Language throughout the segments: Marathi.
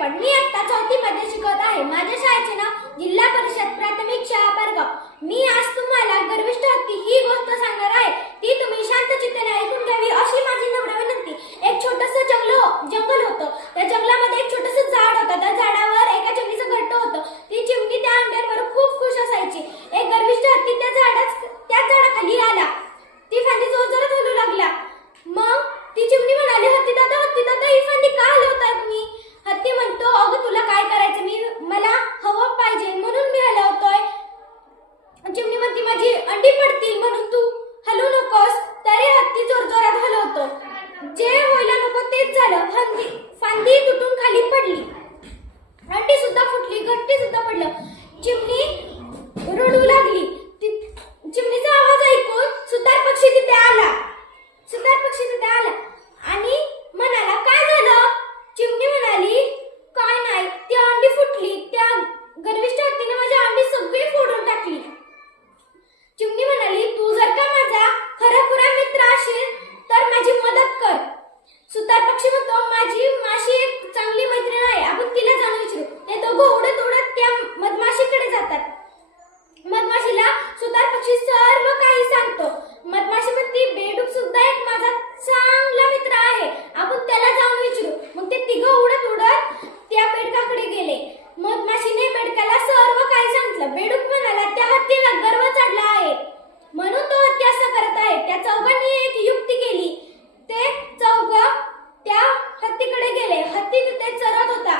गायकवाड. मी आता 4थी मध्ये शिकत आहे. माझ्या शाळेचे नाव जिल्हा परिषद प्राथमिक शाळा पारगाव. मी आज तुम्हाला गर्विष्ठ हत्ती ही गोष्ट सांगणार आहे. ती तुम्ही शांत चित्ताने ऐकून घ्यावी अशी माझी नम्र विनंती. एक छोटंसं जंगल होतं. त्या जंगलामध्ये एक छोटंसं झाड होतं. त्या झाडावर एका चिमणीचं घरटं होतं. ती चिमणी त्या अंड्यांवर खूप खुश असायची. एक गर्विष्ठ हत्ती त्या झाडाखाली आला. ती फांदी जोरजोरात हलू लागला. मग ती चिमणी म्हणाली, हत्ती दादा ही फांदी का हलवताय तुम्ही? हत्ती म्हणतो, अगं तुला काय करायचं, मला हवं पाहिजे म्हणून मी हलवतोय. चिमणी म्हणती, माझी अंडी पडतील म्हणून तू हलवू नकोस. तरी हत्ती जोरजोरात हलवतो. जे व्हायला नको तेच झालं. फांदी तुटून खाली पडली. अंडी सुद्धा फुटली, घट्टी सुद्धा पडलं. चिमणी रडू लागली. चिमणीचा आवाज ऐकून सुतार पक्षी तिथे आला आणि म्हणाला, काय झालं? चिमणी म्हणाली, काय नाही, ती अंडी फुटली. त्या गर्विष्ठ हत्तीने माझी अंडी सगळी फोडून टाकली. चिमणी म्हणाली, तू जर का माझा खरा मित्र असेल तर माझी मदत कर. सुतार पक्षी म्हणतो, माझी माशी एक चांगली मैत्रीण आहे, आपण तिला जाणून विचारू. ते दोघं उडत त्या मधमाशीकडे जातात. मधमाशीला सुतार पक्षी सर्व काही सांगतो. मधमाशी म्हणती, बेडूक सुद्धा एक माझा चांगला मित्र आहे, आपण त्याला जाऊन विचारू. मग ते तिघं उडत त्या बेडकाकडे गेले. मधमाशीने बेडकाला सर्व काही सांगितलं. बेडूक म्हणाला, त्या हत्तीला गर्व चढला आहे म्हणून तो हत्ती असं करत आहे. त्या चौघांनी एक युक्ती केली. ते चौघं त्या हत्तीकडे गेले. हत्ती तिथे चरत होता.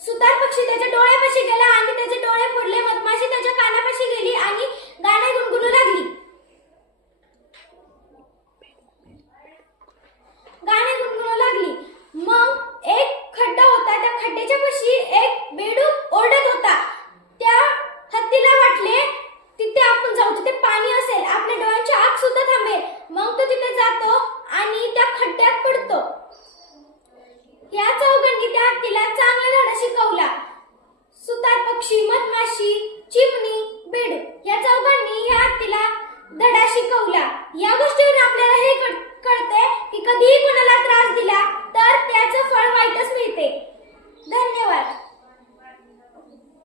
सुतार पक्षी त्याच्या डोळ्यापाशी गेला आणि त्याचे डोळे फोडले. मधमाशी त्याच्या कानापाशी गेली आणि गाणे गुणगुणू लागली. मग एक खड्डा होता. त्या खड्ड्याच्या पाशी एक बेडूक ओरडत होता. त्या हत्तीला वाटले, तिथे आपण जाऊ, तिथे पाणी असेल, आपल्या डोळ्यांची आग सुद्धा थांबेल. मग तो तिथे जातो आणि त्या खड्ड्यात पडतो. या चौघांनी त्या हत्तीला चांगला धडा शिकवला. सुतार पक्षी, मधमाशी, चिमणी, बेडूक या चौघांनी या हत्तीला धडा शिकवला. या गोष्टीवरून आपल्याला हे कळते की कधीही कोणाला त्रास दिला तर त्याचं फळ वाईटच मिळते. धन्यवाद.